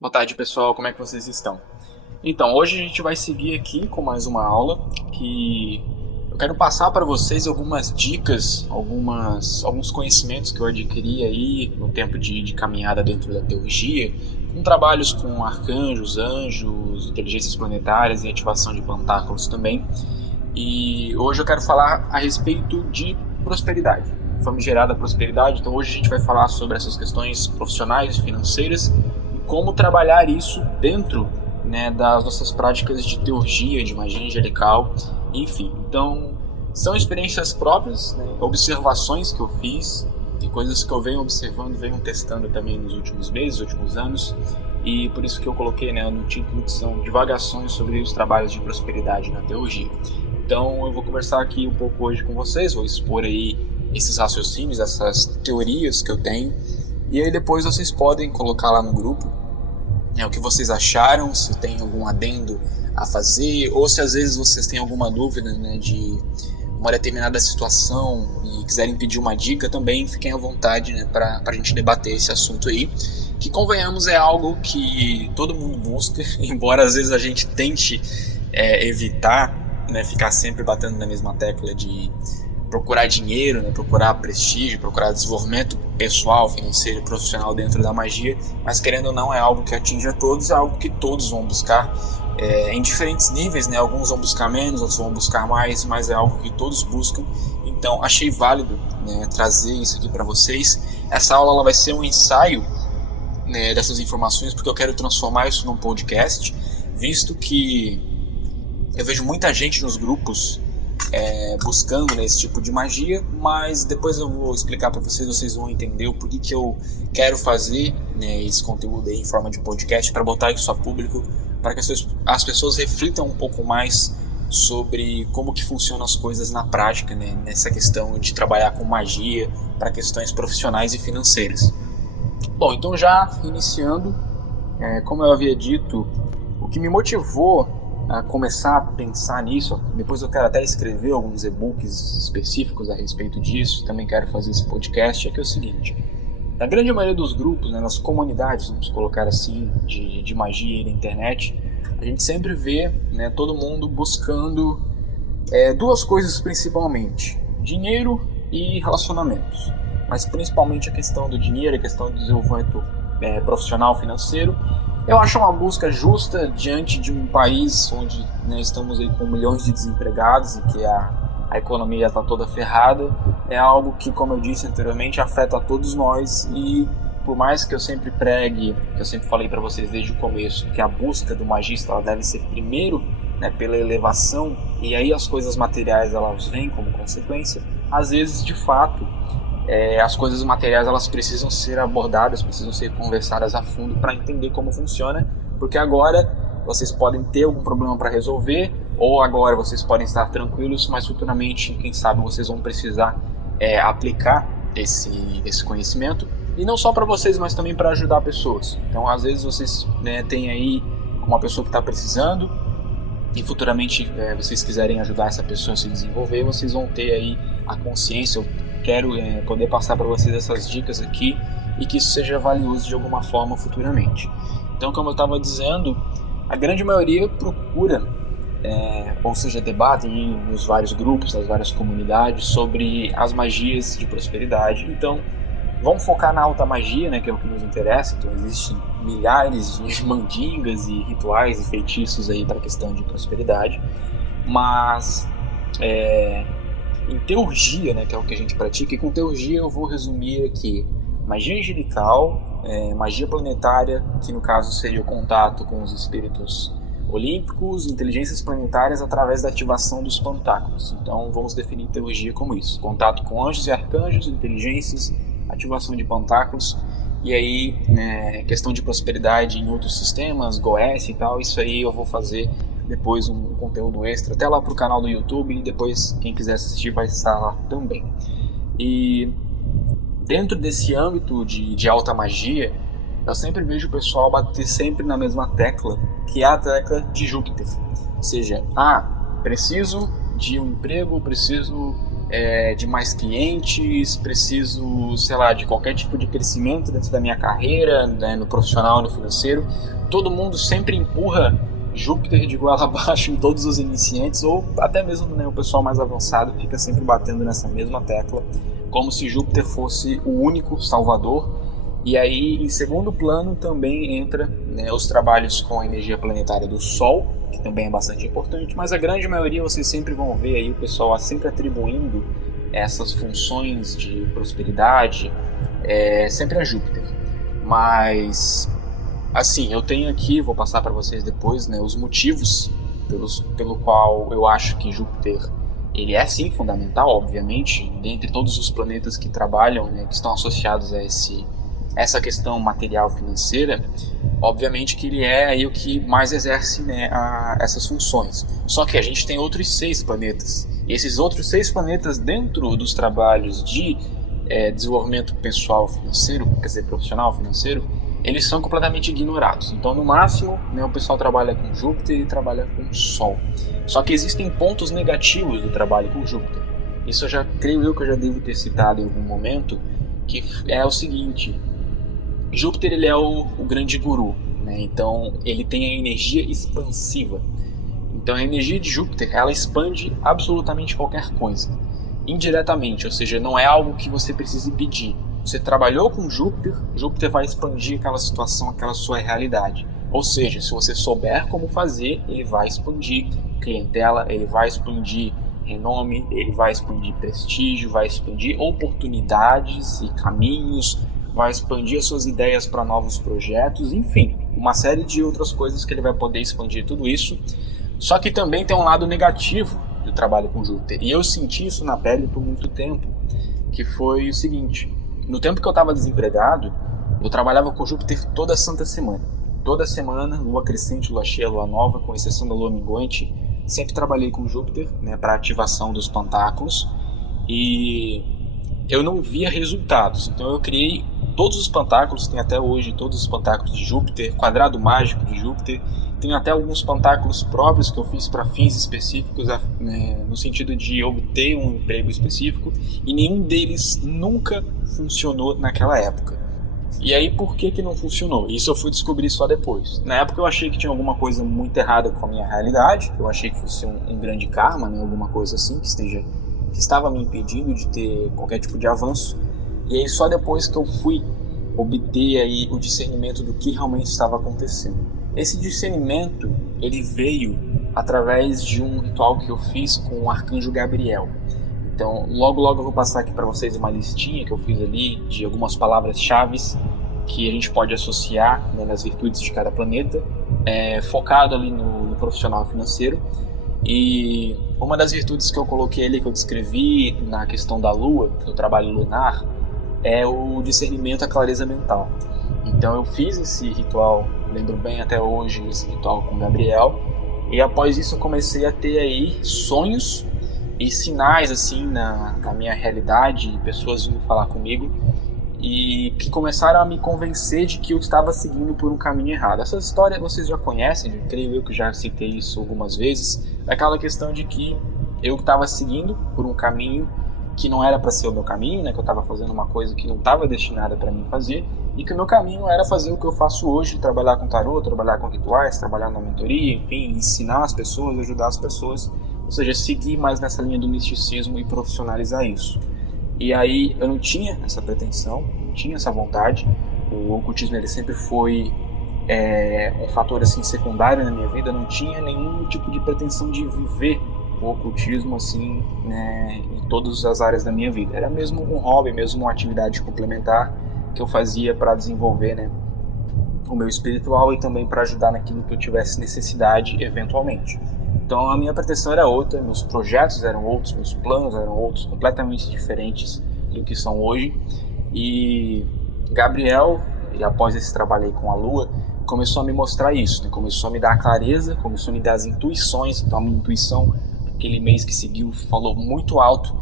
Boa tarde, pessoal. Como é que vocês estão? Então, hoje a gente vai seguir aqui com mais uma aula que eu quero passar para vocês algumas dicas, alguns conhecimentos que eu adquiri aí no tempo de caminhada dentro da teurgia, com trabalhos com arcanjos, anjos, inteligências planetárias e ativação de pentáculos também. E hoje eu quero falar a respeito de prosperidade, famigerada prosperidade. Então hoje a gente vai falar sobre essas questões profissionais e financeiras e como trabalhar isso dentro, né, das nossas práticas de teurgia, de magia angelical, enfim. Então são experiências próprias, né, observações que eu fiz e coisas que eu venho observando, venho testando também nos últimos meses, últimos anos. E por isso que eu coloquei, né, no título, que são divagações sobre os trabalhos de prosperidade na teurgia. Então eu vou conversar aqui um pouco hoje com vocês, vou expor aí esses raciocínios, essas teorias que eu tenho, e aí depois vocês podem colocar lá no grupo, né, o que vocês acharam, se tem algum adendo a fazer, ou se às vezes vocês têm alguma dúvida, né, de uma determinada situação e quiserem pedir uma dica também, fiquem à vontade, né, para a gente debater esse assunto aí, que convenhamos é algo que todo mundo busca, embora às vezes a gente tente evitar, né, ficar sempre batendo na mesma tecla de procurar dinheiro, né, procurar prestígio, procurar desenvolvimento pessoal, financeiro e profissional dentro da magia, mas querendo ou não é algo que atinge a todos, é algo que todos vão buscar em diferentes níveis, né? Alguns vão buscar menos, outros vão buscar mais, mas é algo que todos buscam. Então achei válido, né, trazer isso aqui para vocês. Essa aula ela vai ser um ensaio, né, dessas informações, porque eu quero transformar isso num podcast, visto que eu vejo muita gente nos grupos buscando, né, esse tipo de magia, mas depois eu vou explicar para vocês, vocês vão entender o porquê que eu quero fazer, né, esse conteúdo aí em forma de podcast para botar isso a público, para que as pessoas reflitam um pouco mais sobre como que funcionam as coisas na prática, né, nessa questão de trabalhar com magia para questões profissionais e financeiras. Bom, então já iniciando, como eu havia dito, o que me motivou a começar a pensar nisso, depois eu quero até escrever alguns e-books específicos a respeito disso, também quero fazer esse podcast, é que é o seguinte, na grande maioria dos grupos, né, nas comunidades, vamos colocar assim, de magia na internet, a gente sempre vê, né, todo mundo buscando duas coisas principalmente: dinheiro e relacionamentos. Mas principalmente a questão do dinheiro, a questão do desenvolvimento profissional, financeiro. Eu acho uma busca justa diante de um país onde, né, estamos aí com milhões de desempregados e que a economia está toda ferrada. É algo que, como eu disse anteriormente, afeta a todos nós e por mais que eu sempre pregue, que eu sempre falei para vocês desde o começo, que a busca do magista ela deve ser primeiro, né, pela elevação, e aí as coisas materiais elas vêm como consequência, às vezes de fato as coisas materiais elas precisam ser abordadas, precisam ser conversadas a fundo para entender como funciona, porque agora vocês podem ter algum problema para resolver, ou agora vocês podem estar tranquilos, mas futuramente, quem sabe, vocês vão precisar aplicar esse conhecimento, e não só para vocês, mas também para ajudar pessoas. Então, às vezes, vocês, né, têm aí uma pessoa que está precisando, e futuramente vocês quiserem ajudar essa pessoa a se desenvolver, vocês vão ter aí a consciência. Eu quero poder passar para vocês essas dicas aqui e que isso seja valioso de alguma forma futuramente. Então, como eu estava dizendo, a grande maioria procura, ou seja, debatem nos vários grupos, nas várias comunidades sobre as magias de prosperidade. Então, vamos focar na alta magia, né, que é o que nos interessa. Então existem milhares de mandingas e rituais e feitiços aí para a questão de prosperidade, mas é, em teurgia, né, que é o que a gente pratica, e com teurgia eu vou resumir aqui magia angelical, magia planetária, que no caso seria o contato com os espíritos olímpicos, inteligências planetárias através da ativação dos pentáculos. Então vamos definir teurgia como isso: contato com anjos e arcanjos, inteligências, ativação de pentáculos. E aí, né, questão de prosperidade em outros sistemas, GOS e tal, isso aí eu vou fazer depois um conteúdo extra, até lá para o canal do YouTube, e depois quem quiser assistir vai estar lá também. E dentro desse âmbito de alta magia, eu sempre vejo o pessoal bater sempre na mesma tecla, que é a tecla de Júpiter. Ou seja, preciso de um emprego, preciso de mais clientes, preciso, sei lá, de qualquer tipo de crescimento dentro da minha carreira, né, no profissional, no financeiro. Todo mundo sempre empurra Júpiter de goela abaixo em todos os iniciantes, ou até mesmo, né, o pessoal mais avançado fica sempre batendo nessa mesma tecla, como se Júpiter fosse o único salvador. E aí, em segundo plano, também entra, né, os trabalhos com a energia planetária do Sol, que também é bastante importante, mas a grande maioria vocês sempre vão ver aí o pessoal sempre atribuindo essas funções de prosperidade sempre a Júpiter. Mas, assim, eu tenho aqui, vou passar para vocês depois, né, os motivos pelo qual eu acho que Júpiter ele é sim fundamental, obviamente, dentre todos os planetas que trabalham, né, que estão associados a essa questão material financeira. Obviamente que ele é aí o que mais exerce, né, essas funções. Só que a gente tem outros 6 planetas. E esses outros 6 planetas, dentro dos trabalhos de desenvolvimento pessoal financeiro, quer dizer, profissional financeiro, eles são completamente ignorados. Então, no máximo, né, o pessoal trabalha com Júpiter e trabalha com Sol. Só que existem pontos negativos do trabalho com Júpiter. Isso eu já creio eu que eu já devo ter citado em algum momento, que é o seguinte: Júpiter ele é o grande guru, né? Então ele tem a energia expansiva. Então a energia de Júpiter ela expande absolutamente qualquer coisa, indiretamente, ou seja, não é algo que você precise pedir. Você trabalhou com Júpiter, Júpiter vai expandir aquela situação, aquela sua realidade. Ou seja, se você souber como fazer, ele vai expandir clientela, ele vai expandir renome, ele vai expandir prestígio, vai expandir oportunidades e caminhos, vai expandir as suas ideias para novos projetos, enfim, uma série de outras coisas que ele vai poder expandir tudo isso. Só que também tem um lado negativo do trabalho com Júpiter, e eu senti isso na pele por muito tempo, que foi o seguinte: no tempo que eu estava desempregado, eu trabalhava com Júpiter toda santa semana. Toda semana, lua crescente, lua cheia, lua nova, com exceção da lua minguante, sempre trabalhei com Júpiter, né, para ativação dos pantáculos, e eu não via resultados. Então eu criei todos os pantáculos, tem até hoje todos os pantáculos de Júpiter, quadrado mágico de Júpiter, tem até alguns pantáculos próprios que eu fiz para fins específicos, né, no sentido de obter um emprego específico, e nenhum deles nunca funcionou naquela época. E aí, por que que não funcionou? Isso eu fui descobrir só depois. Na época eu achei que tinha alguma coisa muito errada com a minha realidade, eu achei que fosse um grande karma, né, alguma coisa assim que estava me impedindo de ter qualquer tipo de avanço. E aí só depois que eu fui obter aí o discernimento do que realmente estava acontecendo. Esse discernimento, ele veio através de um ritual que eu fiz com o arcanjo Gabriel. Então, logo logo eu vou passar aqui para vocês uma listinha que eu fiz ali de algumas palavras-chave que a gente pode associar, né, nas virtudes de cada planeta, focado ali no profissional financeiro. E uma das virtudes que eu coloquei ali, que eu descrevi na questão da lua, do trabalho lunar, é o discernimento, a clareza mental. Então eu fiz esse ritual, lembro bem até hoje, esse ritual com Gabriel, e após isso eu comecei a ter aí sonhos e sinais assim na minha realidade, pessoas vindo falar comigo e que começaram a me convencer de que eu estava seguindo por um caminho errado. Essa história vocês já conhecem, eu creio eu que já citei isso algumas vezes, daquela questão de que eu estava seguindo por um caminho que não era para ser o meu caminho, né, que eu estava fazendo uma coisa que não estava destinada para mim fazer, e que o meu caminho era fazer o que eu faço hoje, trabalhar com tarô, trabalhar com rituais, trabalhar na mentoria, enfim, ensinar as pessoas, ajudar as pessoas, ou seja, seguir mais nessa linha do misticismo e profissionalizar isso. E aí eu não tinha essa pretensão, não tinha essa vontade. O ocultismo ele sempre foi um fator assim secundário na minha vida. Eu não tinha nenhum tipo de pretensão de viver o ocultismo assim, né, em todas as áreas da minha vida. Era mesmo um hobby, mesmo uma atividade complementar que eu fazia para desenvolver, né, o meu espiritual e também para ajudar naquilo que eu tivesse necessidade eventualmente. Então a minha pretensão era outra, meus projetos eram outros, meus planos eram outros, completamente diferentes do que são hoje. E Gabriel, e após esse trabalho aí com a Lua, começou a me mostrar isso, né? Começou a me dar a clareza, começou a me dar as intuições. Então a minha intuição, aquele mês que seguiu, falou muito alto.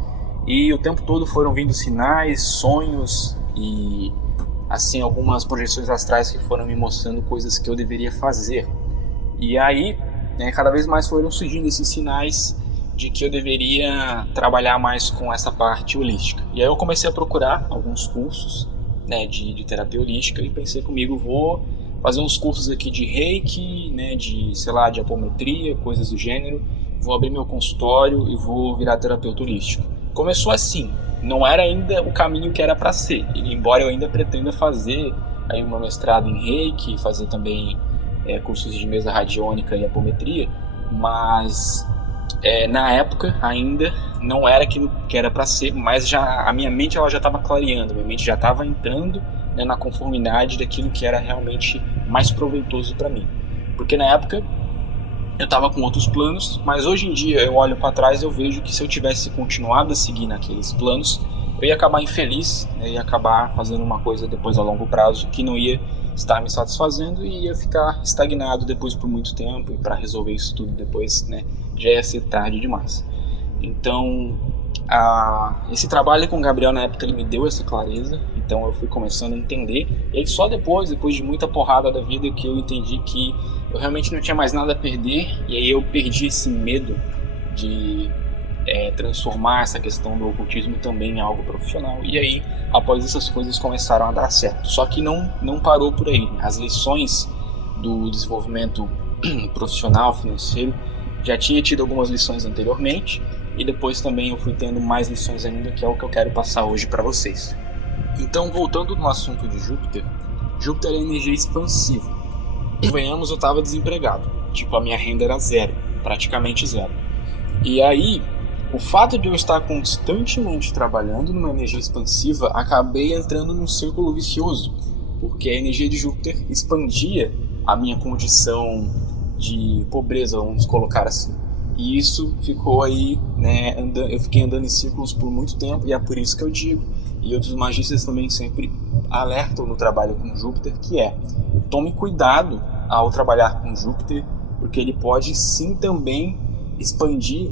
E o tempo todo foram vindo sinais, sonhos e assim algumas projeções astrais que foram me mostrando coisas que eu deveria fazer. E aí, né, cada vez mais foram surgindo esses sinais de que eu deveria trabalhar mais com essa parte holística. E aí eu comecei a procurar alguns cursos, né, de terapia holística e pensei comigo, vou fazer uns cursos aqui de Reiki, né, de, sei lá, de apometria, coisas do gênero, vou abrir meu consultório e vou virar terapeuta holístico. Começou assim, não era ainda o caminho que era para ser, embora eu ainda pretenda fazer aí um mestrado em Reiki, fazer também cursos de mesa radiônica e apometria, mas na época ainda não era aquilo que era para ser, mas já a minha mente ela já estava clareando, minha mente já estava entrando, né, na conformidade daquilo que era realmente mais proveitoso para mim, porque na época eu estava com outros planos, mas hoje em dia eu olho para trás e eu vejo que se eu tivesse continuado a seguir naqueles planos, eu ia acabar infeliz, né, ia acabar fazendo uma coisa depois a longo prazo que não ia estar me satisfazendo e ia ficar estagnado depois por muito tempo, e para resolver isso tudo depois, né, já ia ser tarde demais. Então, esse trabalho com o Gabriel na época ele me deu essa clareza, então eu fui começando a entender, e aí só depois de muita porrada da vida, que eu entendi que eu realmente não tinha mais nada a perder, e aí eu perdi esse medo de transformar essa questão do ocultismo também em algo profissional, e aí após essas coisas começaram a dar certo. Só que não parou por aí, né? As lições do desenvolvimento profissional, financeiro, já tinha tido algumas lições anteriormente, e depois também eu fui tendo mais lições ainda, que é o que eu quero passar hoje para vocês. Então, voltando no assunto de Júpiter, Júpiter é energia expansiva. Venhamos, eu estava desempregado, tipo, a minha renda era zero, praticamente zero. E aí, o fato de eu estar constantemente trabalhando numa energia expansiva, acabei entrando num círculo vicioso, porque a energia de Júpiter expandia a minha condição de pobreza, vamos colocar assim. E isso ficou aí, né, eu fiquei andando em círculos por muito tempo, e é por isso que eu digo, e outros magistas também sempre alertam no trabalho com Júpiter, que é: tome cuidado ao trabalhar com Júpiter, porque ele pode sim também expandir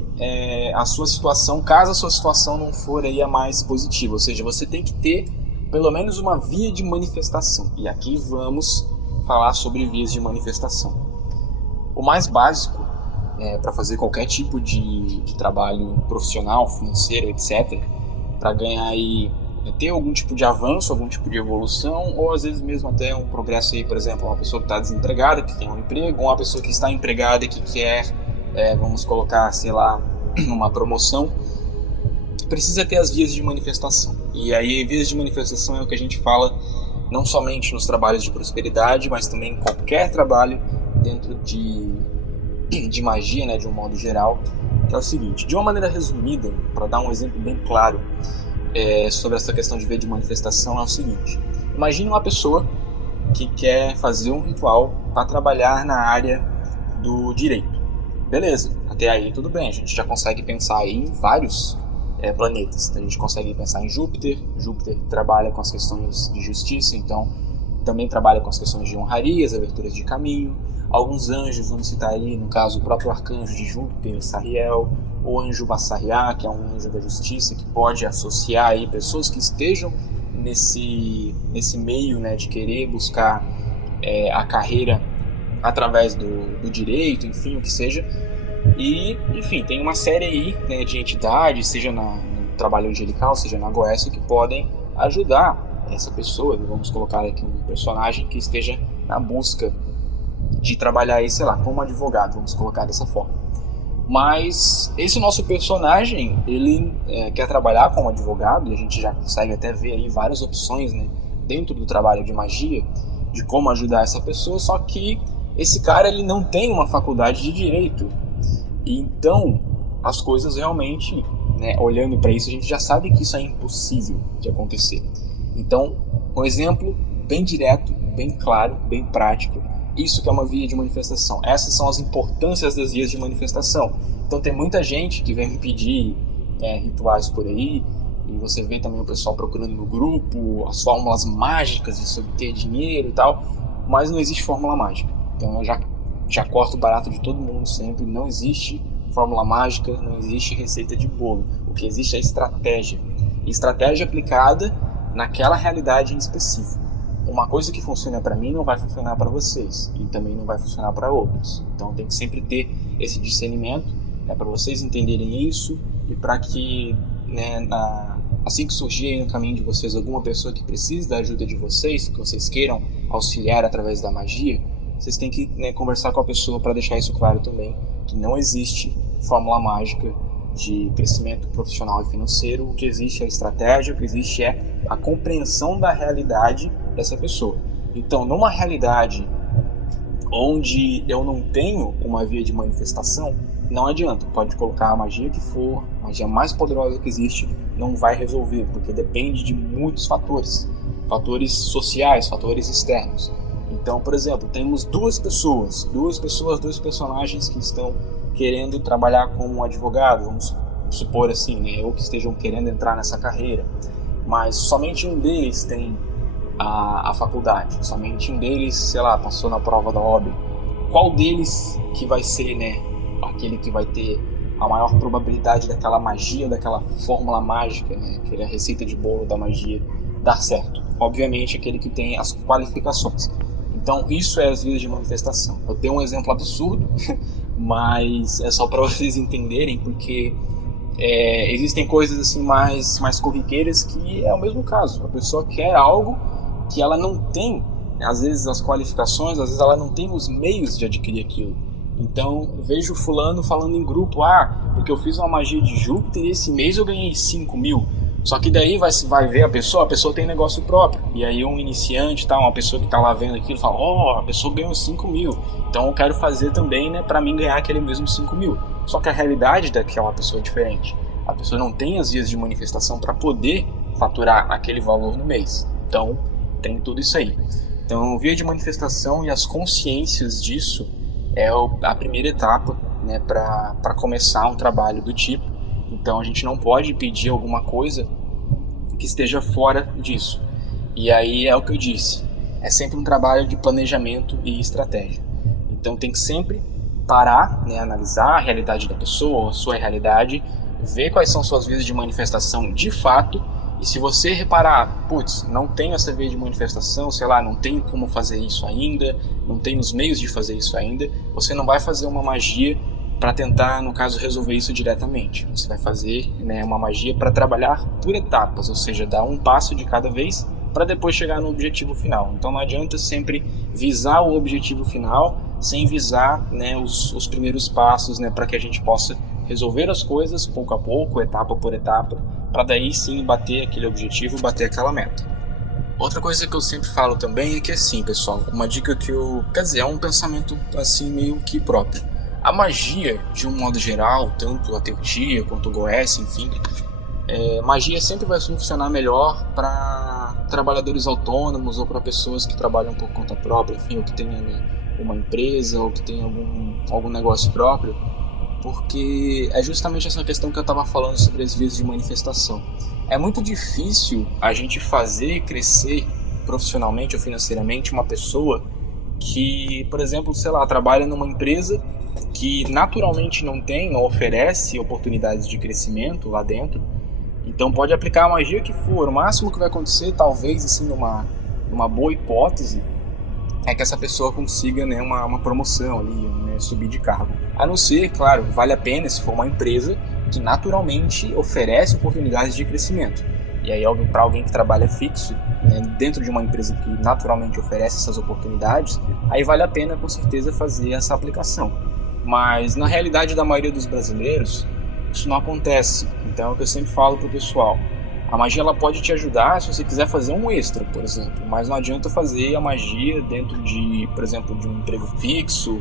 a sua situação, caso a sua situação não for aí a mais positiva. Ou seja, você tem que ter pelo menos uma via de manifestação. E aqui vamos falar sobre vias de manifestação. O mais básico para fazer qualquer tipo de trabalho profissional, financeiro, etc., para ganhar aí, ter algum tipo de avanço, algum tipo de evolução, ou às vezes mesmo até um progresso aí, por exemplo, uma pessoa que está desempregada, que tem um emprego, ou uma pessoa que está empregada e que quer, vamos colocar, sei lá, uma promoção, precisa ter as vias de manifestação. E aí, vias de manifestação é o que a gente fala não somente nos trabalhos de prosperidade, mas também em qualquer trabalho dentro de magia, né, de um modo geral, que é o seguinte: de uma maneira resumida, para dar um exemplo bem claro sobre essa questão de via de manifestação, é o seguinte: imagine uma pessoa que quer fazer um ritual para trabalhar na área do direito. Beleza, até aí tudo bem, a gente já consegue pensar aí em vários planetas. A gente consegue pensar em Júpiter. Júpiter trabalha com as questões de justiça, então também trabalha com as questões de honrarias, aberturas de caminho. Alguns anjos, vamos citar aí, no caso, o próprio arcanjo de Júpiter, Sariel, o anjo Bassariá, que é um anjo da justiça, que pode associar aí pessoas que estejam nesse meio, né, de querer buscar a carreira através do direito, enfim, o que seja. E, enfim, tem uma série aí, né, de entidades, seja no trabalho angelical, seja na Goécia, que podem ajudar essa pessoa. Vamos colocar aqui um personagem que esteja na busca de trabalhar aí, sei lá, como advogado, vamos colocar dessa forma. Mas esse nosso personagem, ele quer trabalhar como advogado, e a gente já consegue até ver aí várias opções, né, dentro do trabalho de magia, de como ajudar essa pessoa, só que esse cara ele não tem uma faculdade de direito. E então, as coisas realmente, né, olhando para isso, a gente já sabe que isso é impossível de acontecer. Então, um exemplo bem direto, bem claro, bem prático, isso que é uma via de manifestação. Essas são as importâncias das vias de manifestação. Então, tem muita gente que vem me pedir rituais por aí, e você vê também o pessoal procurando no grupo as fórmulas mágicas de se obter dinheiro e tal, mas não existe fórmula mágica. Então, eu já corto o barato de todo mundo sempre. Não existe fórmula mágica, não existe receita de bolo. O que existe é estratégia. E estratégia aplicada naquela realidade em específico. Uma coisa que funciona para mim não vai funcionar para vocês, e também não vai funcionar para outros. Então tem que sempre ter esse discernimento para vocês entenderem isso e para que, né, assim que surgir aí no caminho de vocês alguma pessoa que precise da ajuda de vocês, que vocês queiram auxiliar através da magia, vocês têm que, né, conversar com a pessoa para deixar isso claro também, que não existe fórmula mágica de crescimento profissional e financeiro. O que existe é a estratégia, o que existe é a compreensão da realidade dessa pessoa. Então, numa realidade onde eu não tenho uma via de manifestação, não adianta, pode colocar a magia que for, a magia mais poderosa que existe, não vai resolver, porque depende de muitos fatores, fatores sociais, fatores externos. Então, por exemplo, temos dois dois personagens que estão querendo trabalhar como advogado, vamos supor assim, né, ou que estejam querendo entrar nessa carreira, mas somente um deles tem a faculdade, somente um deles, sei lá, passou na prova da OAB. Qual deles que vai ser, né, aquele que vai ter a maior probabilidade daquela magia, daquela fórmula mágica, né, aquela receita de bolo da magia dar certo? Obviamente aquele que tem as qualificações. Então isso é as vias de manifestação. Eu dei um exemplo absurdo, mas é só para vocês entenderem, porque existem coisas assim mais corriqueiras que é o mesmo caso. A pessoa quer algo que ela não tem, às vezes, as qualificações, às vezes ela não tem os meios de adquirir aquilo. Então, vejo fulano falando em grupo, porque eu fiz uma magia de Júpiter e esse mês eu ganhei 5 mil. Só que daí vai ver a pessoa tem negócio próprio. E aí um iniciante, uma pessoa que está lá vendo aquilo, fala, a pessoa ganhou 5 mil. Então eu quero fazer também, né, para mim ganhar aquele mesmo 5 mil. Só que a realidade daquela pessoa é diferente. A pessoa não tem as vias de manifestação para poder faturar aquele valor no mês. Então, tem tudo isso aí. Então, via de manifestação e as consciências disso é a primeira etapa, né, para começar um trabalho do tipo. Então, a gente não pode pedir alguma coisa que esteja fora disso. E aí é o que eu disse, é sempre um trabalho de planejamento e estratégia. Então, tem que sempre parar, né, analisar a realidade da pessoa, a sua realidade, ver quais são suas vias de manifestação de fato. E se você reparar, não tenho essa via de manifestação, sei lá, não tenho como fazer isso ainda, não tenho os meios de fazer isso ainda, você não vai fazer uma magia para tentar, no caso, resolver isso diretamente. Você vai fazer, né, uma magia para trabalhar por etapas, ou seja, dar um passo de cada vez para depois chegar no objetivo final. Então não adianta sempre visar o objetivo final sem visar, né, os primeiros passos, né, para que a gente possa resolver as coisas pouco a pouco, etapa por etapa, para daí sim bater aquele objetivo, bater aquela meta. Outra coisa que eu sempre falo também é que, assim, pessoal, uma dica que é um pensamento assim meio que próprio. A magia, de um modo geral, tanto a teurgia quanto o goécia, enfim, magia sempre vai funcionar melhor para trabalhadores autônomos ou para pessoas que trabalham por conta própria, enfim, ou que tenham, né, uma empresa ou que tenham algum negócio próprio, porque é justamente essa questão que eu estava falando sobre as vias de manifestação. É muito difícil a gente fazer crescer profissionalmente ou financeiramente uma pessoa que, por exemplo, sei lá, trabalha numa empresa que naturalmente não tem ou oferece oportunidades de crescimento lá dentro. Então pode aplicar a magia que for, o máximo que vai acontecer, talvez assim, numa boa hipótese, é que essa pessoa consiga, né, uma promoção ali, né, subir de cargo. A não ser, claro, vale a pena se for uma empresa que naturalmente oferece oportunidades de crescimento. E aí, óbvio, para alguém que trabalha fixo, né, dentro de uma empresa que naturalmente oferece essas oportunidades, aí vale a pena com certeza fazer essa aplicação. Mas na realidade da maioria dos brasileiros, isso não acontece. Então é o que eu sempre falo para o pessoal. A magia ela pode te ajudar se você quiser fazer um extra, por exemplo, mas não adianta fazer a magia dentro de, por exemplo, de um emprego fixo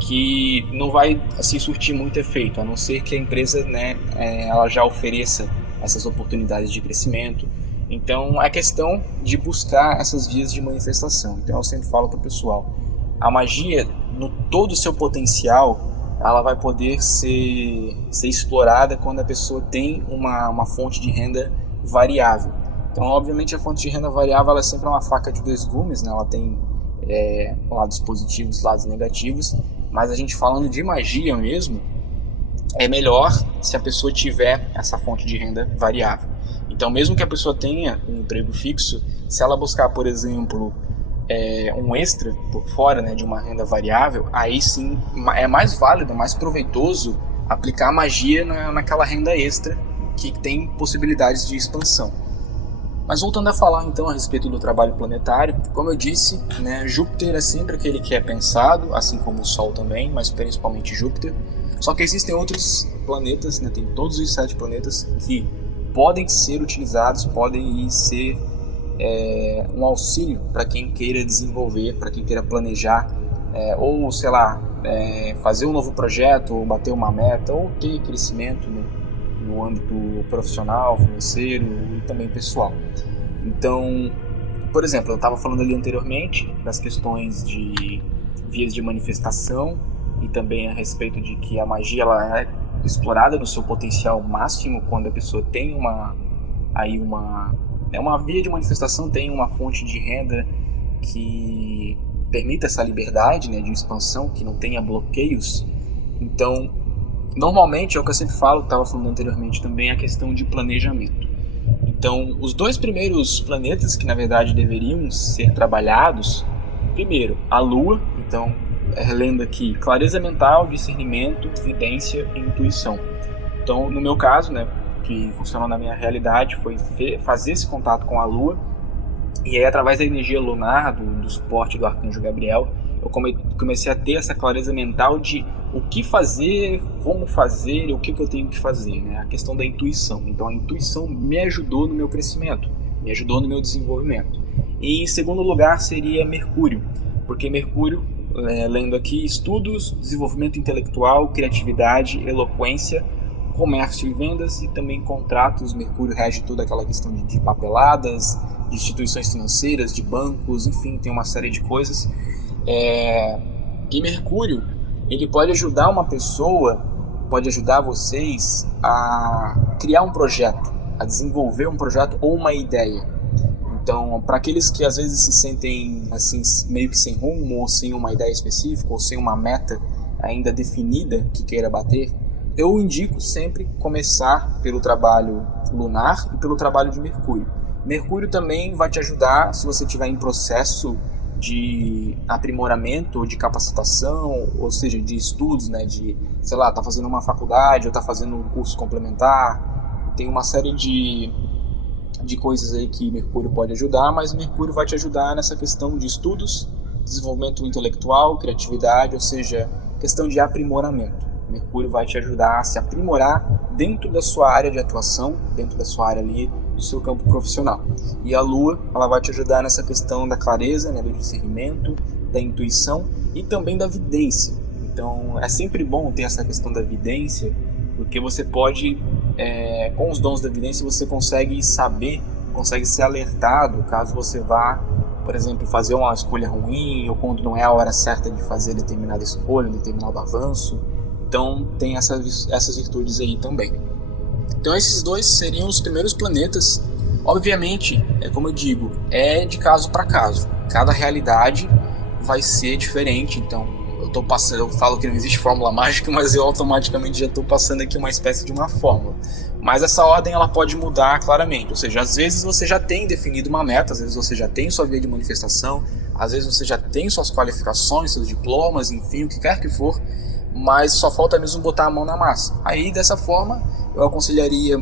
que não vai assim surtir muito efeito, a não ser que a empresa, né, ela já ofereça essas oportunidades de crescimento. Então é questão de buscar essas vias de manifestação. Então eu sempre falo para o pessoal, a magia no todo o seu potencial ela vai poder ser explorada quando a pessoa tem uma fonte de renda variável. Então, obviamente, a fonte de renda variável ela é sempre uma faca de dois gumes, né? Ela tem lados positivos, lados negativos, mas a gente falando de magia mesmo, é melhor se a pessoa tiver essa fonte de renda variável. Então, mesmo que a pessoa tenha um emprego fixo, se ela buscar, por exemplo, um extra por fora, né, de uma renda variável, aí sim é mais válido, mais proveitoso aplicar magia naquela renda extra que tem possibilidades de expansão. Mas voltando a falar então a respeito do trabalho planetário, como eu disse, né, Júpiter é sempre aquele que é pensado, assim como o Sol também, mas principalmente Júpiter. Só que existem outros planetas, né, tem todos os 7 planetas que podem ser utilizados, podem ser um auxílio para quem queira desenvolver, para quem queira planejar, ou sei lá, fazer um novo projeto, ou bater uma meta, ou ter crescimento, né, no âmbito profissional, financeiro e também pessoal. Então, por exemplo, eu estava falando ali anteriormente das questões de vias de manifestação e também a respeito de que a magia ela é explorada no seu potencial máximo quando a pessoa tem uma via de manifestação, tem uma fonte de renda que permita essa liberdade, né, de expansão, que não tenha bloqueios. Então, normalmente é o que eu sempre falo, estava falando anteriormente também, a questão de planejamento. Então, os 2 primeiros planetas que na verdade deveriam ser trabalhados, primeiro, a Lua, então, relendo aqui, clareza mental, discernimento, vidência e intuição. Então, no meu caso, né, que funcionou na minha realidade, foi fazer esse contato com a Lua, e aí através da energia lunar, do suporte do Arcanjo Gabriel, eu comecei a ter essa clareza mental de o que fazer, como fazer, o que eu tenho que fazer, né? A questão da intuição. Então a intuição me ajudou no meu crescimento, me ajudou no meu desenvolvimento. E em segundo lugar seria Mercúrio, porque Mercúrio, lendo aqui, estudos, desenvolvimento intelectual, criatividade, eloquência, comércio e vendas e também contratos. Mercúrio rege toda aquela questão de papeladas, de instituições financeiras, de bancos, enfim, tem uma série de coisas. E Mercúrio, ele pode ajudar uma pessoa, pode ajudar vocês a criar um projeto, a desenvolver um projeto ou uma ideia. Então, para aqueles que às vezes se sentem assim meio que sem rumo, ou sem uma ideia específica, ou sem uma meta ainda definida que queira bater, eu indico sempre começar pelo trabalho lunar e pelo trabalho de Mercúrio. Mercúrio também vai te ajudar se você estiver em processo de aprimoramento ou de capacitação, ou seja, de estudos, né, de, sei lá, tá fazendo uma faculdade ou tá fazendo um curso complementar. Tem uma série de coisas aí que Mercúrio pode ajudar, mas Mercúrio vai te ajudar nessa questão de estudos, desenvolvimento intelectual, criatividade, ou seja, questão de aprimoramento. Mercúrio vai te ajudar a se aprimorar dentro da sua área de atuação, dentro da sua área ali, do seu campo profissional. E a Lua, ela vai te ajudar nessa questão da clareza, né, do discernimento, da intuição e também da vidência. Então, é sempre bom ter essa questão da vidência, porque você pode, com os dons da vidência, você consegue saber, consegue ser alertado caso você vá, por exemplo, fazer uma escolha ruim ou quando não é a hora certa de fazer determinada escolha, determinado avanço. Então tem essas virtudes aí também. Então esses 2 seriam os primeiros planetas. Obviamente, como eu digo, é de caso para caso. Cada realidade vai ser diferente. Então eu falo que não existe fórmula mágica, mas eu automaticamente já estou passando aqui uma espécie de uma fórmula. Mas essa ordem ela pode mudar claramente. Ou seja, às vezes você já tem definido uma meta, às vezes você já tem sua via de manifestação, às vezes você já tem suas qualificações, seus diplomas, enfim, o que quer que for, mas só falta mesmo botar a mão na massa. Aí, dessa forma, eu aconselharia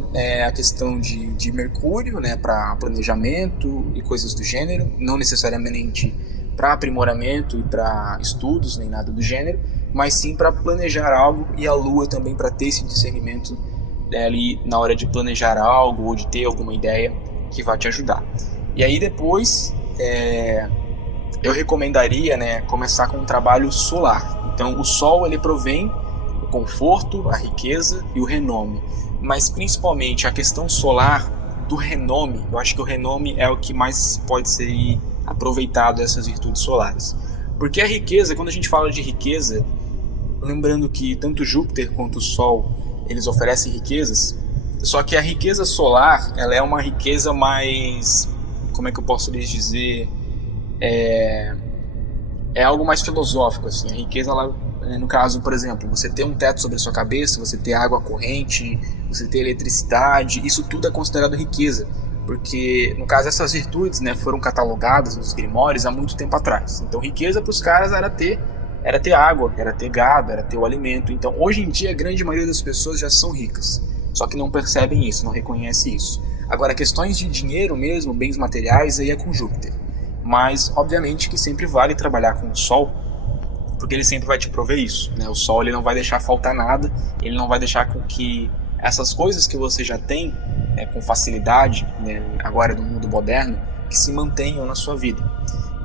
a questão de Mercúrio, né, para planejamento e coisas do gênero, não necessariamente para aprimoramento e para estudos, nem nada do gênero, mas sim para planejar algo, e a Lua também para ter esse discernimento ali na hora de planejar algo ou de ter alguma ideia que vai te ajudar. E aí depois eu recomendaria, né, começar com um trabalho solar. Então o Sol ele provém o conforto, a riqueza e o renome, mas principalmente a questão solar do renome. Eu acho que o renome é o que mais pode ser aproveitado dessas virtudes solares, porque a riqueza, quando a gente fala de riqueza, lembrando que tanto Júpiter quanto o Sol eles oferecem riquezas, só que a riqueza solar ela é uma riqueza mais, como é que eu posso lhes dizer, é algo mais filosófico, assim. A riqueza, ela, no caso, por exemplo, você ter um teto sobre a sua cabeça, você ter água corrente, você ter eletricidade, isso tudo é considerado riqueza, porque, no caso, essas virtudes, né, foram catalogadas nos grimórios há muito tempo atrás. Então, riqueza para os caras era ter era ter água, era ter gado, era ter o alimento. Então, hoje em dia, a grande maioria das pessoas já são ricas, só que não percebem isso, não reconhecem isso. Agora, questões de dinheiro mesmo, bens materiais, aí é com Júpiter. Mas, obviamente, que sempre vale trabalhar com o Sol, porque ele sempre vai te prover isso, né? O Sol ele não vai deixar faltar nada, ele não vai deixar com que essas coisas que você já tem com facilidade, né, agora no mundo moderno, que se mantenham na sua vida.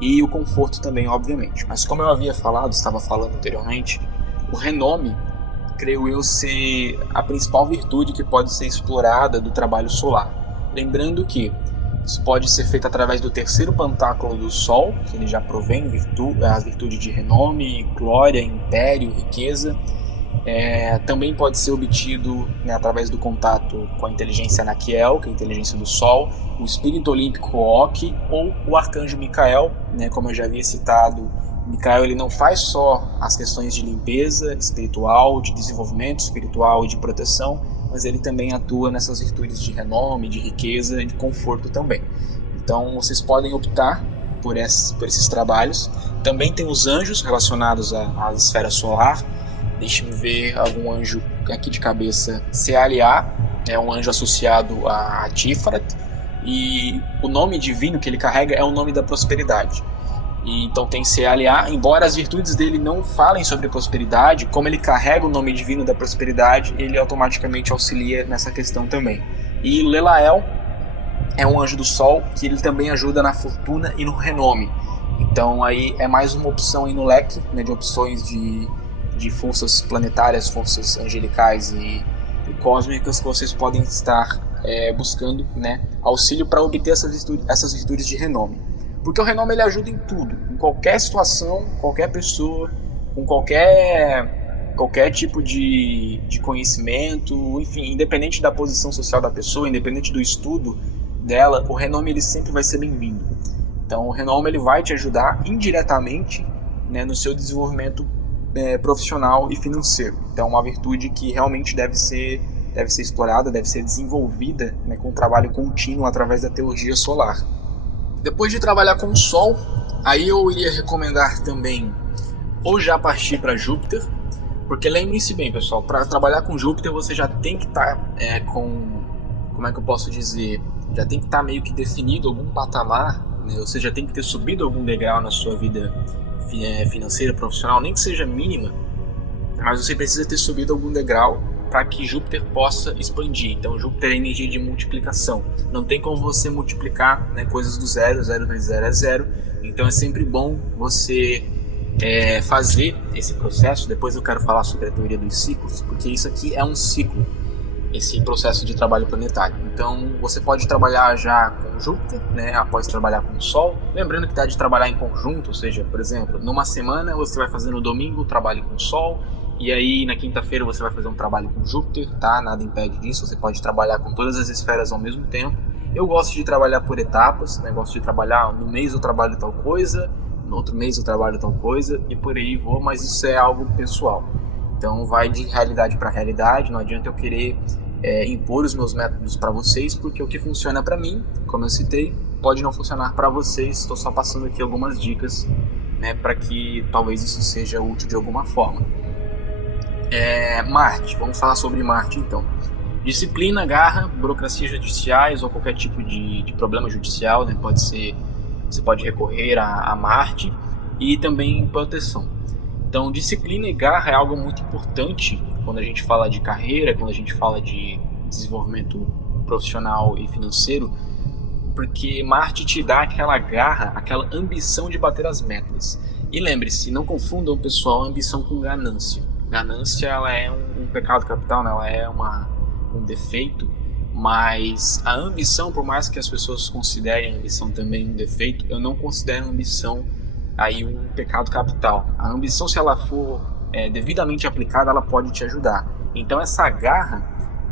E o conforto também, obviamente. Mas como eu havia falado, estava falando anteriormente, o renome, creio eu, ser a principal virtude que pode ser explorada do trabalho solar. Lembrando que isso pode ser feito através do terceiro pentáculo do Sol, que ele já provém as virtudes de renome, glória, império, riqueza. Também pode ser obtido, né, através do contato com a inteligência Anaquiel, que é a inteligência do Sol, o espírito olímpico Oki ou o arcanjo Micael, né, como eu já havia citado. Micael ele não faz só as questões de limpeza espiritual, de desenvolvimento espiritual e de proteção, mas ele também atua nessas virtudes de renome, de riqueza e de conforto também. Então vocês podem optar por esses trabalhos. Também tem os anjos relacionados à esfera solar. Deixe-me ver algum anjo aqui de cabeça. Cealiá é um anjo associado a Tiferet, e o nome divino que ele carrega é o nome da prosperidade. E então tem Cealiá, embora as virtudes dele não falem sobre prosperidade, como ele carrega o nome divino da prosperidade, ele automaticamente auxilia nessa questão também. E Lelael é um anjo do sol, que ele também ajuda na fortuna e no renome. Então aí é mais uma opção aí no leque, né, de opções de forças planetárias, forças angelicais e cósmicas que vocês podem estar buscando, né, auxílio para obter essas virtudes de renome. Porque o renome ele ajuda em tudo, em qualquer situação, qualquer pessoa, com qualquer tipo de conhecimento, enfim, independente da posição social da pessoa, independente do estudo dela, o renome ele sempre vai ser bem-vindo. Então o renome ele vai te ajudar indiretamente, né, no seu desenvolvimento profissional e financeiro. Então é uma virtude que realmente deve ser explorada, deve ser desenvolvida, né, com um trabalho contínuo através da teurgia solar. Depois de trabalhar com o Sol, aí eu iria recomendar também ou já partir para Júpiter, porque lembrem-se bem, pessoal, para trabalhar com Júpiter você já tem que estar como é que eu posso dizer, já tem que estar meio que definido algum patamar, né? Você já tem que ter subido algum degrau na sua vida financeira, profissional, nem que seja mínima, mas você precisa ter subido algum degrau para que Júpiter possa expandir. Então Júpiter é energia de multiplicação. Não tem como você multiplicar, né, coisas do zero, zero vezes zero é zero. Então é sempre bom você fazer esse processo. Depois eu quero falar sobre a teoria dos ciclos, porque isso aqui é um ciclo, esse processo de trabalho planetário. Então você pode trabalhar já com Júpiter, né, após trabalhar com o Sol. Lembrando que dá de trabalhar em conjunto, ou seja, por exemplo, numa semana você vai fazer no domingo o trabalho com o Sol, e aí na quinta-feira você vai fazer um trabalho com Júpiter, tá? Nada impede disso, você pode trabalhar com todas as esferas ao mesmo tempo. Eu gosto de trabalhar por etapas, né? Gosto de trabalhar no mês eu trabalho tal coisa, no outro mês eu trabalho tal coisa, e por aí vou, mas isso é algo pessoal. Então vai de realidade para realidade, não adianta eu querer impor os meus métodos para vocês, porque o que funciona para mim, como eu citei, pode não funcionar para vocês. Estou só passando aqui algumas dicas, né, para que talvez isso seja útil de alguma forma. Marte, vamos falar sobre Marte então. Disciplina, garra, burocracias judiciais ou qualquer tipo de problema judicial, né, você pode recorrer a Marte, e também proteção. Então, disciplina e garra é algo muito importante quando a gente fala de carreira, quando a gente fala de desenvolvimento profissional e financeiro, porque Marte te dá aquela garra, aquela ambição de bater as metas. E lembre-se, não confundam, pessoal, ambição com ganância. Ganância ela é um pecado capital, né? Ela é um defeito, mas a ambição, por mais que as pessoas considerem a ambição também um defeito, eu não considero a ambição aí um pecado capital. A ambição, se ela for devidamente aplicada, ela pode te ajudar. Então essa garra,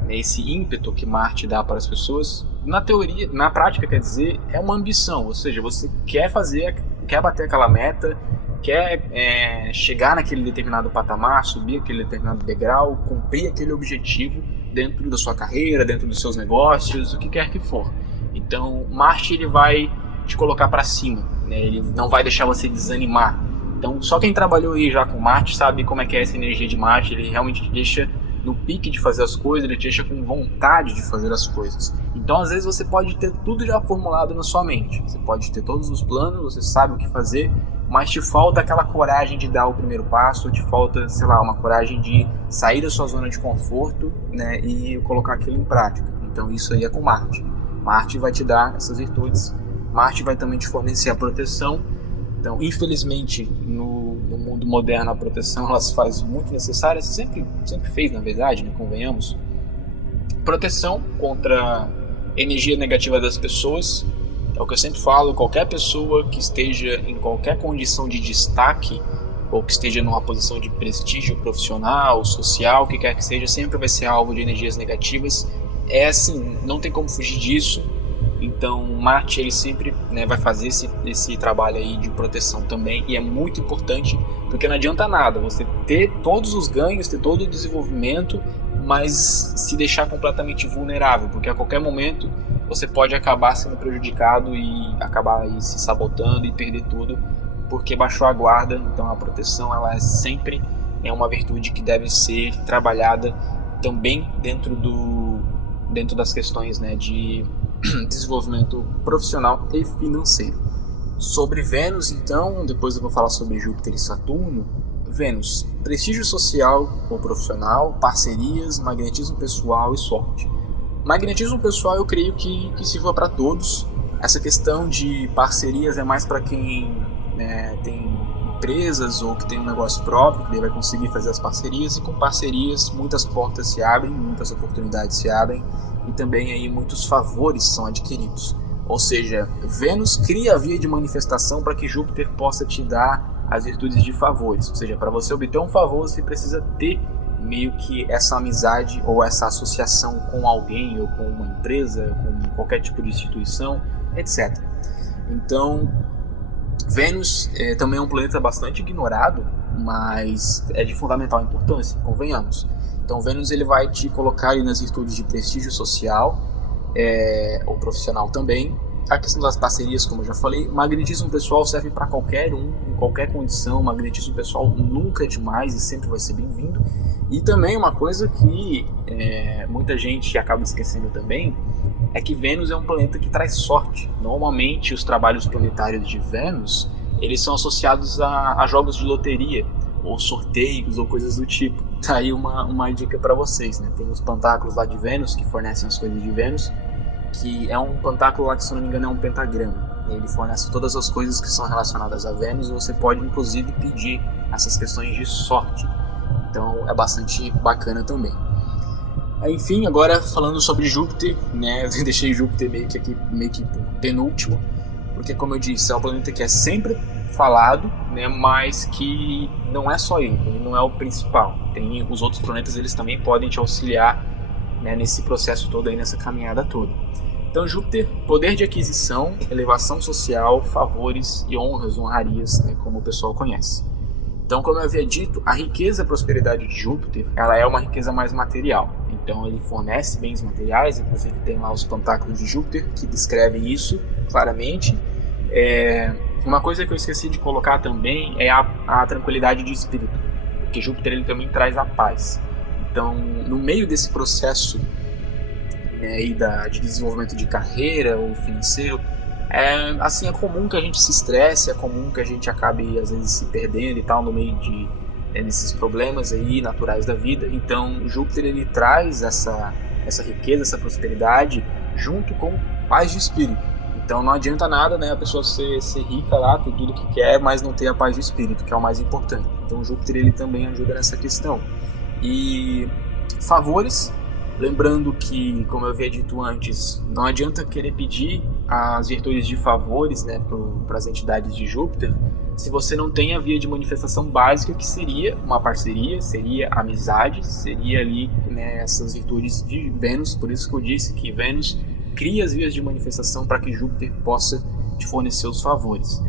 né, esse ímpeto que Marte dá para as pessoas, na teoria, na prática, quer dizer, é uma ambição, ou seja, você quer bater aquela meta, quer chegar naquele determinado patamar, subir aquele determinado degrau, cumprir aquele objetivo dentro da sua carreira, dentro dos seus negócios, o que quer que for. Então Marte ele vai te colocar para cima, né? Ele não vai deixar você desanimar, Então, só quem trabalhou aí já com Marte sabe como é que é essa energia de Marte. Ele realmente te deixa no pique de fazer as coisas, ele te deixa com vontade de fazer as coisas. Então, às vezes, você pode ter tudo já formulado na sua mente. Você pode ter todos os planos, você sabe o que fazer, mas te falta aquela coragem de dar o primeiro passo, te falta, sei lá, uma coragem de sair da sua zona de conforto, né, e colocar aquilo em prática. Então, isso aí é com Marte. Marte vai te dar essas virtudes. Marte vai também te fornecer a proteção. Então, infelizmente, no mundo moderno, a proteção ela se faz muito necessária, sempre fez, na verdade, né, convenhamos. Proteção contra energia negativa das pessoas. É o que eu sempre falo, qualquer pessoa que esteja em qualquer condição de destaque, ou que esteja numa posição de prestígio profissional, social, o que quer que seja, sempre vai ser alvo de energias negativas. É assim, não tem como fugir disso. Então, Marte ele sempre, né, vai fazer esse trabalho aí de proteção também, e é muito importante, porque não adianta nada você ter todos os ganhos, ter todo o desenvolvimento, mas se deixar completamente vulnerável, porque a qualquer momento você pode acabar sendo prejudicado e acabar aí se sabotando e perder tudo, porque baixou a guarda. Então a proteção ela é sempre uma virtude que deve ser trabalhada também dentro das questões, né, de desenvolvimento profissional e financeiro. Sobre Vênus, então, depois eu vou falar sobre Júpiter e Saturno. Vênus, prestígio social ou profissional, parcerias, magnetismo pessoal e sorte. Magnetismo pessoal eu creio que sirva para todos. Essa questão de parcerias é mais para quem, né, tem empresas ou que tem um negócio próprio, que vai conseguir fazer as parcerias, e com parcerias muitas portas se abrem, muitas oportunidades se abrem, e também aí muitos favores são adquiridos. Ou seja, Vênus cria a via de manifestação para que Júpiter possa te dar as virtudes de favores. Ou seja, para você obter um favor, você precisa ter meio que essa amizade ou essa associação com alguém ou com uma empresa, com qualquer tipo de instituição, etc. Então, Vênus também é um planeta bastante ignorado, mas é de fundamental importância, convenhamos. Então, Vênus ele vai te colocar aí nas virtudes de prestígio social, ou profissional também. A questão das parcerias, como eu já falei, magnetismo pessoal serve para qualquer um, em qualquer condição. Magnetismo pessoal nunca é demais e sempre vai ser bem-vindo. E também uma coisa que muita gente acaba esquecendo também é que Vênus é um planeta que traz sorte. Normalmente os trabalhos planetários de Vênus eles são associados a jogos de loteria ou sorteios ou coisas do tipo. Tá aí uma dica para vocês, né? Tem os pantáculos lá de Vênus que fornecem as coisas de Vênus, que é um pantáculo lá que, se não me engano, é um pentagrama. Ele fornece todas as coisas que são relacionadas a Vênus, e você pode inclusive pedir essas questões de sorte. Então é bastante bacana também. Enfim, agora falando sobre Júpiter, né? Eu deixei Júpiter meio que penúltimo, porque, como eu disse, é um planeta que é sempre falado, né, mas que não é só ele não é o principal. Tem os outros planetas, eles também podem te auxiliar, né, nesse processo todo aí, nessa caminhada toda. Então, Júpiter, poder de aquisição, elevação social, favores e honrarias, né, como o pessoal conhece. Então, como eu havia dito, a riqueza e a prosperidade de Júpiter, ela é uma riqueza mais material. Então, ele fornece bens materiais, inclusive tem lá os pentáculos de Júpiter que descrevem isso claramente. Uma coisa que eu esqueci de colocar também é a tranquilidade de espírito, porque Júpiter ele também traz a paz. Então, no meio desse processo, né, aí de desenvolvimento de carreira ou financeiro, é comum que a gente se estresse, é comum que a gente acabe às vezes se perdendo e tal no meio desses problemas aí naturais da vida. Então Júpiter ele traz essa riqueza, essa prosperidade junto com paz de espírito. Então não adianta nada, né, a pessoa ser rica lá, ter tudo que quer, mas não ter a paz de espírito, que é o mais importante. Então Júpiter ele também ajuda nessa questão. E favores, lembrando que, como eu havia dito antes, não adianta querer pedir as virtudes de favores, né, para as entidades de Júpiter, se você não tem a via de manifestação básica, que seria uma parceria, seria amizade, seria ali, né, essas virtudes de Vênus. Por isso que eu disse que Vênus cria as vias de manifestação para que Júpiter possa te fornecer os favores.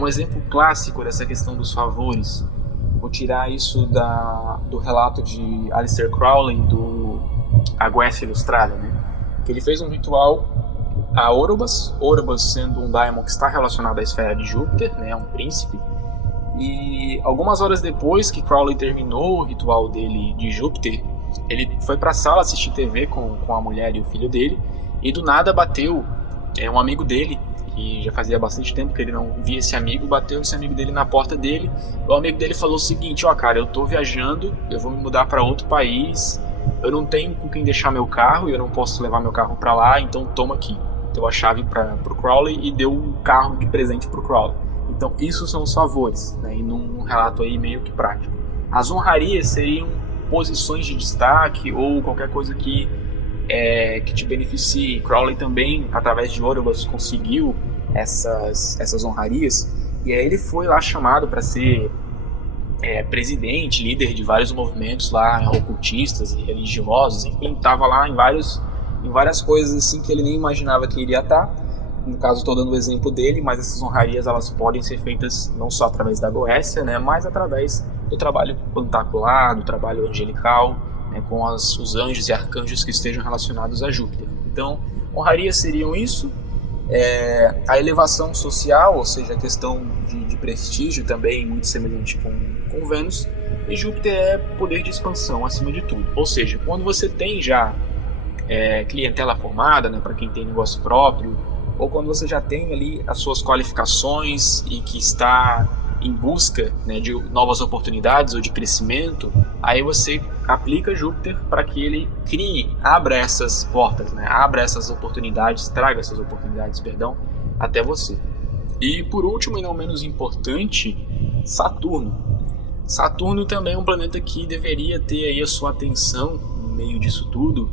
Um exemplo clássico dessa questão dos favores, vou tirar isso do relato de Aleister Crowley, do A Guerra Ilustrada, né? Que ele fez um ritual a Orobas sendo um daimon que está relacionado à esfera de Júpiter, né? Um príncipe, E algumas horas depois que Crowley terminou o ritual dele de Júpiter, ele foi para a sala assistir TV com a mulher e o filho dele, e do nada bateu um amigo dele, que já fazia bastante tempo que ele não via esse amigo, bateu esse amigo dele na porta dele. O amigo dele falou o seguinte: ó, cara, eu tô viajando, eu vou me mudar para outro país, eu não tenho com quem deixar meu carro, eu não posso levar meu carro para lá, então toma aqui. Deu a chave pro Crowley e deu um carro de presente pro Crowley. Então isso são os favores, né, e num relato aí meio que prático. As honrarias seriam posições de destaque ou qualquer coisa que te beneficie. Crowley também, através de Orobas, conseguiu essas honrarias, e aí ele foi lá chamado para ser presidente, líder de vários movimentos lá ocultistas e religiosos, enfim, estava lá em várias coisas assim que ele nem imaginava que iria estar. No caso, estou dando o exemplo dele, mas essas honrarias elas podem ser feitas não só através da Goécia, né, mas através do trabalho pantacular, do trabalho angelical, né, com os anjos e arcanjos que estejam relacionados a Júpiter. Então, honrarias seriam isso. A elevação social, ou seja, a questão de prestígio também muito semelhante com Vênus, e Júpiter é poder de expansão acima de tudo. Ou seja, quando você tem já clientela formada, né, para quem tem negócio próprio, ou quando você já tem ali as suas qualificações e que está em busca, né, de novas oportunidades ou de crescimento, aí você aplica Júpiter para que ele abra essas portas, né, abra essas oportunidades, traga essas oportunidades, perdão, até você. E por último e não menos importante, Saturno. Saturno também é um planeta que deveria ter aí a sua atenção no meio disso tudo,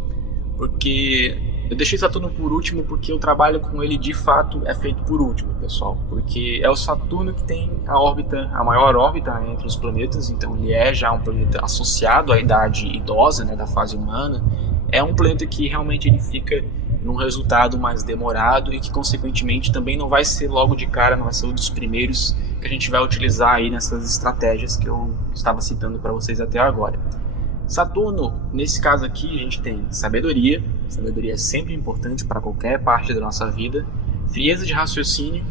porque eu deixei Saturno por último porque o trabalho com ele de fato é feito por último, pessoal. Porque é o Saturno que tem a maior órbita entre os planetas, então ele é já um planeta associado à idade idosa, né, da fase humana. É um planeta que realmente ele fica num resultado mais demorado e que consequentemente também não vai ser logo de cara, não vai ser um dos primeiros que a gente vai utilizar aí nessas estratégias que eu estava citando para vocês até agora. Saturno, nesse caso aqui, a gente tem sabedoria. Sabedoria é sempre importante para qualquer parte da nossa vida. Frieza de raciocínio,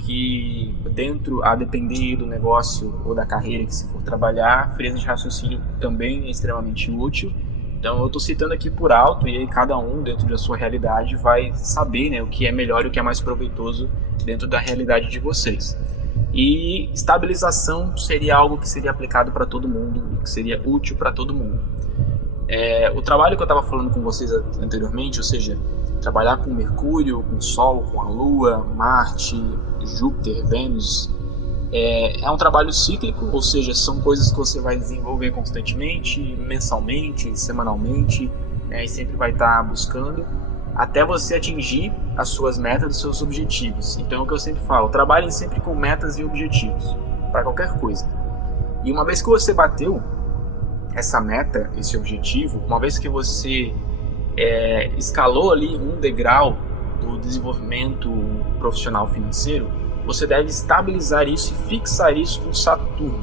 que dentro, a depender do negócio ou da carreira que se for trabalhar, frieza de raciocínio também é extremamente útil. Então eu estou citando aqui por alto, e aí cada um, dentro da sua realidade, vai saber, né, o que é melhor e o que é mais proveitoso dentro da realidade de vocês. E estabilização seria algo que seria aplicado para todo mundo e que seria útil para todo mundo. O trabalho que eu estava falando com vocês anteriormente, ou seja, trabalhar com Mercúrio, com o Sol, com a Lua, Marte, Júpiter, Vênus, é um trabalho cíclico, ou seja, são coisas que você vai desenvolver constantemente, mensalmente, semanalmente, e sempre vai estar buscando até você atingir as suas metas, os seus objetivos. Então é o que eu sempre falo, trabalhem sempre com metas e objetivos, para qualquer coisa. E uma vez que você bateu essa meta, esse objetivo, uma vez que você escalou ali um degrau do desenvolvimento profissional financeiro, você deve estabilizar isso e fixar isso com Saturno,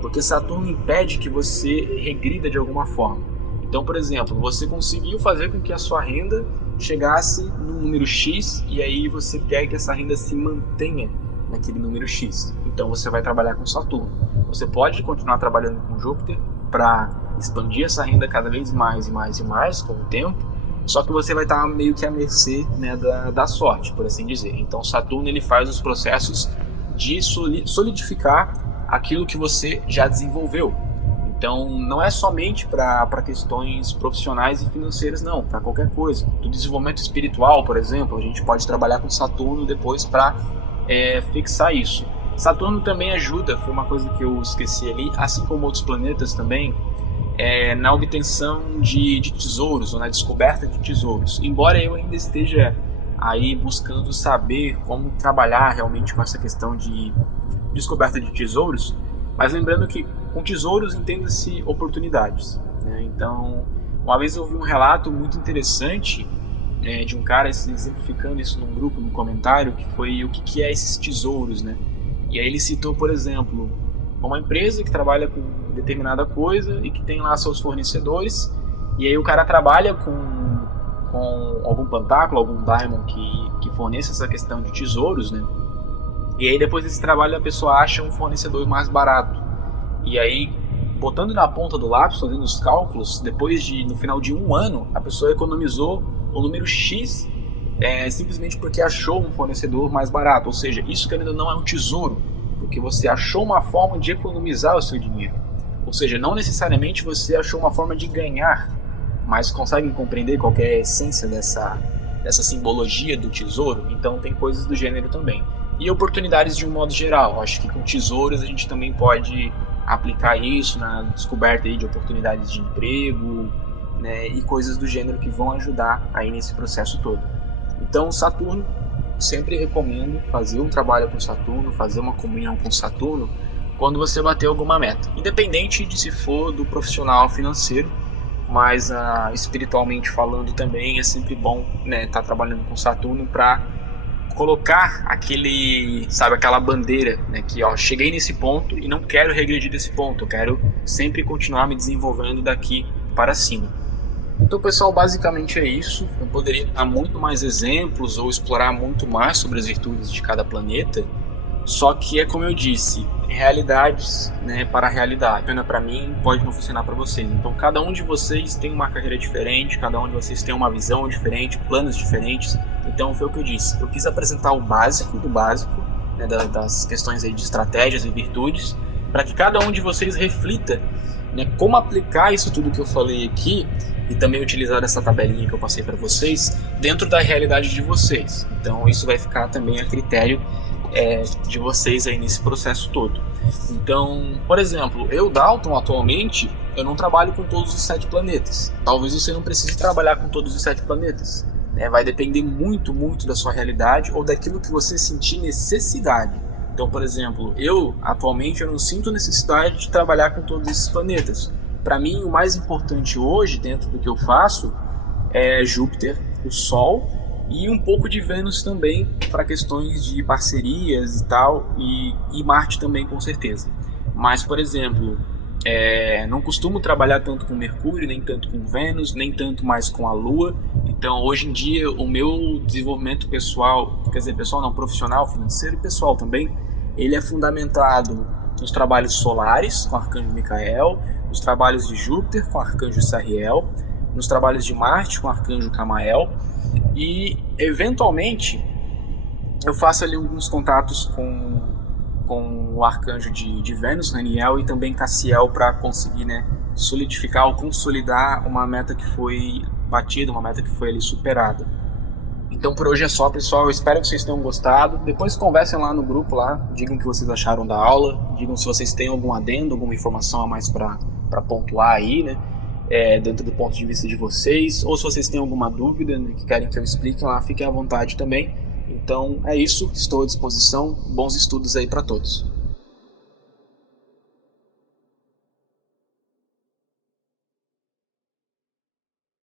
porque Saturno impede que você regrida de alguma forma. Então, por exemplo, você conseguiu fazer com que a sua renda chegasse no número X e aí você quer que essa renda se mantenha naquele número X. Então você vai trabalhar com Saturno. Você pode continuar trabalhando com Júpiter para expandir essa renda cada vez mais e mais e mais com o tempo, só que você vai estar meio que à mercê, né, da sorte, por assim dizer. Então Saturno ele faz os processos de solidificar aquilo que você já desenvolveu. Então não é somente para questões profissionais e financeiras, não, para qualquer coisa. Do desenvolvimento espiritual, por exemplo, a gente pode trabalhar com Saturno depois para fixar isso. Saturno também ajuda, foi uma coisa que eu esqueci ali, assim como outros planetas também, na obtenção de tesouros, ou na descoberta de tesouros. Embora eu ainda esteja aí buscando saber como trabalhar realmente com essa questão de descoberta de tesouros, mas lembrando que com tesouros entenda-se oportunidades, né? Então, uma vez eu ouvi um relato muito interessante de um cara exemplificando isso num grupo, num comentário, que foi o que é esses tesouros, né? E aí ele citou, por exemplo, uma empresa que trabalha com determinada coisa e que tem lá seus fornecedores, e aí o cara trabalha com algum pantáculo, algum diamond que forneça essa questão de tesouros, né? E aí depois desse trabalho a pessoa acha um fornecedor mais barato. E aí, botando na ponta do lápis, fazendo os cálculos, no final de um ano, a pessoa economizou o número X simplesmente porque achou um fornecedor mais barato. Ou seja, isso querendo ou não é um tesouro, porque você achou uma forma de economizar o seu dinheiro. Ou seja, não necessariamente você achou uma forma de ganhar, mas conseguem compreender qual é a essência dessa simbologia do tesouro? Então tem coisas do gênero também. E oportunidades de um modo geral. Acho que com tesouros a gente também pode aplicar isso na descoberta aí de oportunidades de emprego, né, e coisas do gênero que vão ajudar aí nesse processo todo. Então, Saturno, sempre recomendo fazer um trabalho com Saturno, fazer uma comunhão com Saturno, quando você bater alguma meta. Independente de se for do profissional financeiro, mas espiritualmente falando também é sempre bom, né, estar trabalhando com Saturno para colocar aquela bandeira, né, que ó, cheguei nesse ponto e não quero regredir desse ponto, eu quero sempre continuar me desenvolvendo daqui para cima. Então, pessoal, basicamente é isso. Eu poderia dar muito mais exemplos ou explorar muito mais sobre as virtudes de cada planeta, só que é como eu disse, realidades, né, para a realidade. Funciona para mim, pode não funcionar para vocês. Então, cada um de vocês tem uma carreira diferente, cada um de vocês tem uma visão diferente, planos diferentes. Então, foi o que eu disse. Eu quis apresentar o básico do básico, né, das questões aí de estratégias e virtudes, para que cada um de vocês reflita, né, como aplicar isso tudo que eu falei aqui e também utilizar essa tabelinha que eu passei para vocês dentro da realidade de vocês. Então, isso vai ficar também a critério de vocês aí nesse processo todo. Então, por exemplo, eu, Dalton, atualmente, eu não trabalho com todos os 7 planetas. Talvez você não precise trabalhar com todos os 7 planetas. Né? Vai depender muito, muito da sua realidade ou daquilo que você sentir necessidade. Então, por exemplo, eu, atualmente, eu não sinto necessidade de trabalhar com todos esses planetas. Para mim, o mais importante hoje, dentro do que eu faço, é Júpiter, o Sol e um pouco de Vênus também para questões de parcerias e tal, e Marte também com certeza. Mas, por exemplo, não costumo trabalhar tanto com Mercúrio, nem tanto com Vênus, nem tanto mais com a Lua. Então, hoje em dia, o meu desenvolvimento pessoal, quer dizer, pessoal não, profissional, financeiro e pessoal também, ele é fundamentado nos trabalhos solares com o Arcanjo Micael, nos trabalhos de Júpiter com o Arcanjo Sariel, nos trabalhos de Marte com o Arcanjo Camael e, eventualmente, eu faço ali alguns contatos com o Arcanjo de Vênus, Raniel, e também Cassiel para conseguir, né, solidificar ou consolidar uma meta que foi batida, uma meta que foi ali superada. Então por hoje é só, pessoal. Eu espero que vocês tenham gostado. Depois conversem lá no grupo, lá, digam o que vocês acharam da aula, digam se vocês têm algum adendo, alguma informação a mais para pontuar aí, né? Dentro do ponto de vista de vocês, ou se vocês têm alguma dúvida, né, que querem que eu explique lá, fiquem à vontade também. Então é isso, estou à disposição. Bons estudos aí para todos.